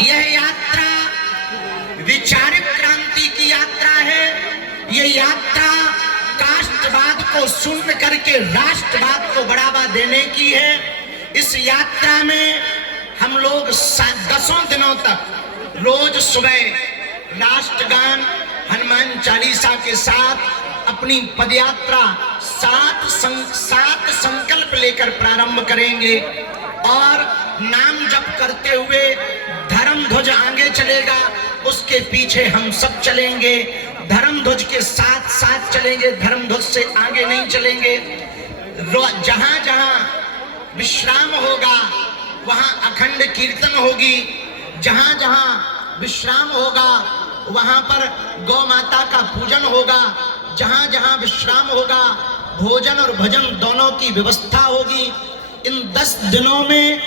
यह यात्रा विचारिक क्रांति की यात्रा है। यह यात्रा कास्टवाद को शून्य करके राष्ट्रवाद को बढ़ावा देने की है। इस यात्रा में हम लोग 10 दिनों तक रोज सुबह राष्ट्रगान, हनुमान चालीसा के साथ अपनी पदयात्रा 7 संकल्प लेकर प्रारंभ करेंगे और नाम जप करते हुए धर्म ध्वज आगे चलेगा, उसके पीछे हम सब चलेंगे। धर्म ध्वज के साथ साथ चलेंगे, धर्म ध्वज से आगे नहीं चलेंगे। जहां जहां विश्राम होगा वहां अखंड कीर्तन होगी। जहां जहां विश्राम होगा वहां पर गौ माता का पूजन होगा। जहां जहां विश्राम होगा भोजन और भजन दोनों की व्यवस्था होगी। इन 10 दिनों में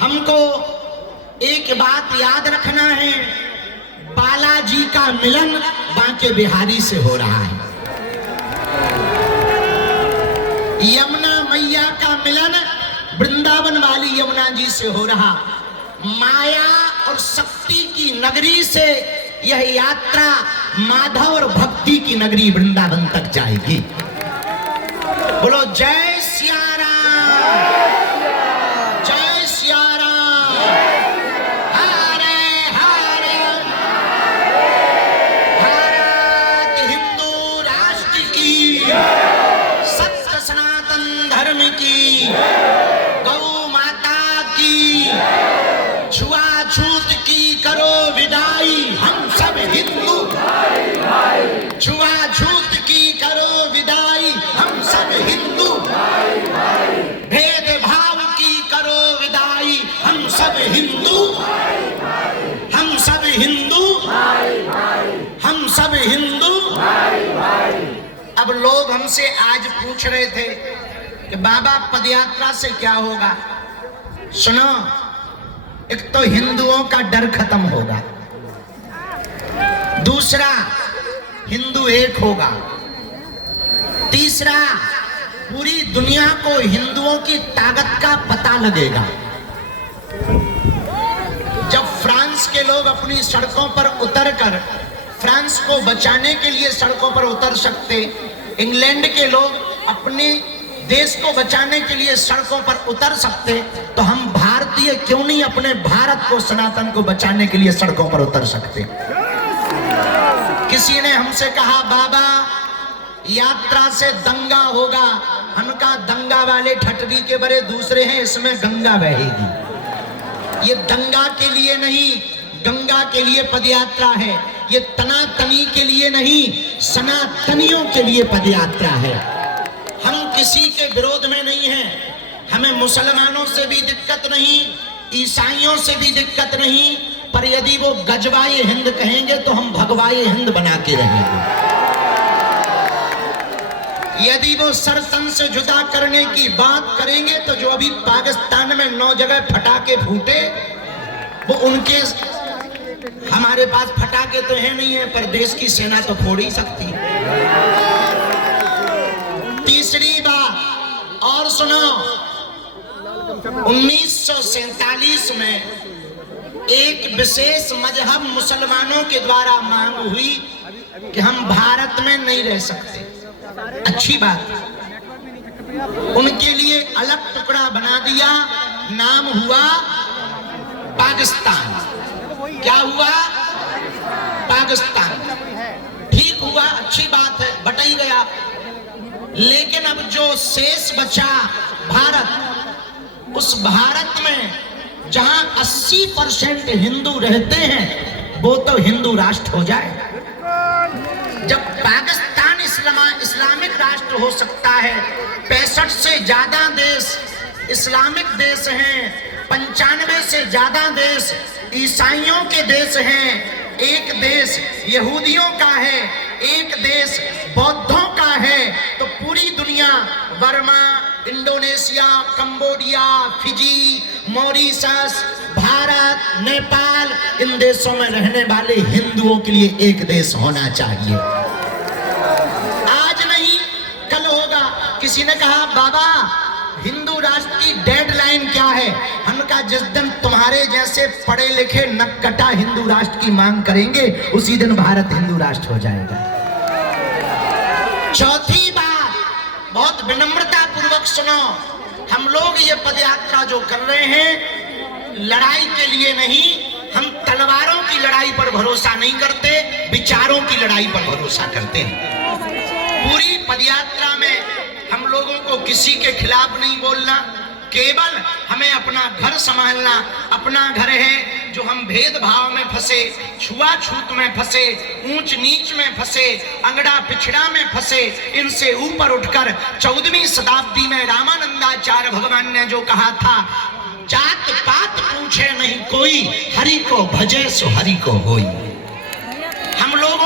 हमको एक बात याद रखना है, बालाजी का मिलन बांके बिहारी से हो रहा है। यमुना मैया का मिलन वृंदावन वाली यमुना जी से हो रहा। माया और शक्ति की नगरी से यह यात्रा माधव और भक्ति की नगरी वृंदावन तक जाएगी। बोलो जय सिया राम, जय सिया राम। हरे हरे भारत हिंदू राष्ट्र की, सत्य सनातन धर्म की, गौ माता की, छुआछूत की करो विदाई, हम सब हिंदू। छुआछूत की करो विदाई, हम सब हिंदू। भेदभाव की करो विदाई, हम सब हिंदू। हम सब हिंदू, हम सब हिंदू। अब लोग हमसे आज पूछ रहे थे कि बाबा पदयात्रा से क्या होगा। सुनो, एक तो हिंदुओं का डर खत्म होगा, दूसरा हिंदू एक होगा, तीसरा पूरी दुनिया को हिंदुओं की ताकत का पता लगेगा। जब फ्रांस के लोग अपनी सड़कों पर उतरकर फ्रांस को बचाने के लिए सड़कों पर उतर सकते, इंग्लैंड के लोग अपने देश को बचाने के लिए सड़कों पर उतर सकते, तो हम भारतीय क्यों नहीं अपने भारत को, सनातन को बचाने के लिए सड़कों पर उतर सकते। किसी ने हमसे कहा बाबा यात्रा से दंगा होगा। हम कहा दंगा वाले ठटवी के बड़े दूसरे हैं, इसमें गंगा बहेगी। ये दंगा के लिए नहीं, गंगा के लिए पदयात्रा है। ये तनातनी के लिए नहीं, सनातनियों के लिए पदयात्रा है। हम किसी के विरोध में नहीं हैं, हमें मुसलमानों से भी दिक्कत नहीं, ईसाइयों से भी दिक्कत नहीं, पर यदि वो गजवाए हिंद कहेंगे तो हम भगवाए हिंद बना के रहेंगे। यदि वो सरसन से जुदा करने की बात करेंगे तो जो अभी पाकिस्तान में 9 जगह फटाके फूटे, वो उनके, हमारे पास फटाके तो है नहीं है, पर देश की सेना तो फोड़ ही सकती है। तीसरी बात और सुनो, 1947 में एक विशेष मजहब मुसलमानों के द्वारा मांग हुई कि हम भारत में नहीं रह सकते। अच्छी बात, उनके लिए अलग टुकड़ा बना दिया, नाम हुआ पाकिस्तान। क्या हुआ? पाकिस्तान। ठीक हुआ, अच्छी बात है, बट ही गया। लेकिन अब जो शेष बचा भारत, उस भारत में जहां 80% हिंदू रहते हैं वो तो हिंदू राष्ट्र हो जाए। जब पाकिस्तान इस्लामिक राष्ट्र हो सकता है, 65 से ज्यादा देश इस्लामिक देश हैं, 95 से ज्यादा देश ईसाइयों के देश हैं, एक देश यहूदियों का है, एक देश बौद्धों का है, तो पूरी दुनिया Burma, Indonesia, Cambodia, Fiji, Mauritius, Bharat, Nepal, इन देशों में रहने वाले हिंदुओं के लिए एक देश होना चाहिए। आज नहीं कल होगा। किसी ने कहा बाबा हिंदू राष्ट्र की डेडलाइन क्या है? हम कहा होगा जिस दिन तुम्हारे जैसे पढ़े लिखे नक्कटा हिंदू राष्ट्र की मांग करेंगे, उसी दिन भारत हिंदू राष्ट्र हो जाएगा। चौथी बात, बहुत विनम्रता पूर्वक सुनो, हम लोग ये पदयात्रा जो कर रहे हैं लड़ाई के लिए नहीं, हम तलवारों की लड़ाई पर भरोसा नहीं करते, विचारों की लड़ाई पर भरोसा करते हैं। पूरी पदयात्रा में हम लोगों को किसी के खिलाफ नहीं बोलना, केवल हमें अपना घर संभालना। अपना घर है जो हम भेदभाव में फंसे, छुआछूत में फंसे, ऊंच नीच में फंसे, अंगड़ा पिछड़ा में फंसे, इनसे ऊपर उठकर 14वीं शताब्दी में रामानंदाचार्य भगवान ने जो कहा था, जात पात पूछे नहीं कोई, हरि को भजे सो हरि को होई।